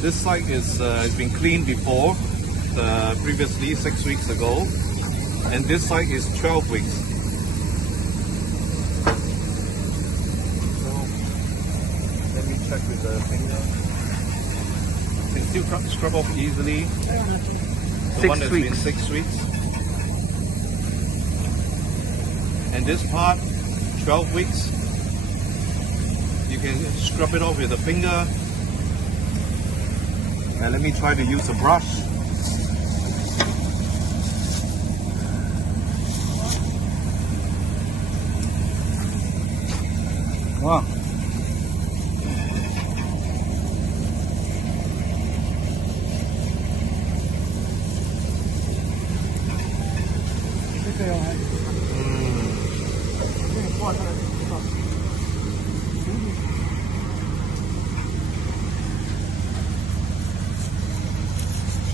This side has been cleaned before, previously 6 weeks ago, and this side is 12 weeks. So let me check with the finger. Can still scrub off easily. The one that's been 6 weeks. And this part, 12 weeks. You can scrub it off with a finger. And let me try to use a brush. Wow.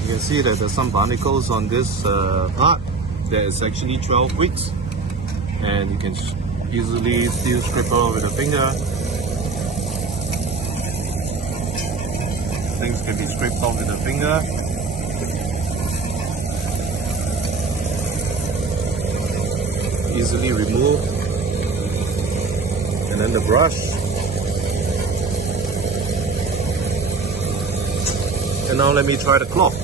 You can see that there's some barnacles on this part. That is actually 12 weeks, and you can easily still scrape off with a finger. Things can be scraped off with a finger. Easily removed. And then the brush. And now let me try the cloth.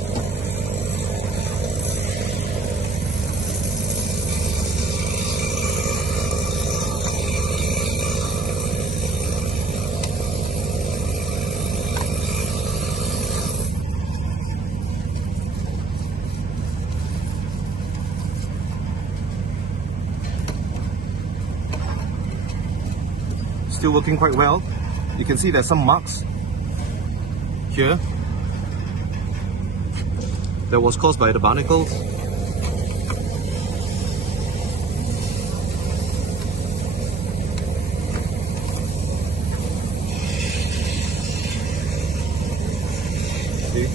Still working quite well. You can see there's some marks here that was caused by the barnacles. See?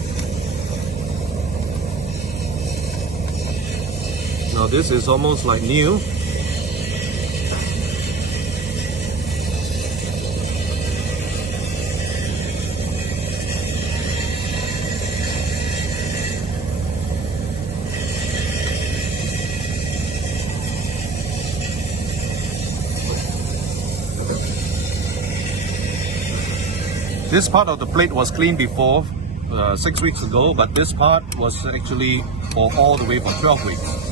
Now this is almost like new. This part of the plate was cleaned before 6 weeks ago, but this part was actually for all the way for 12 weeks.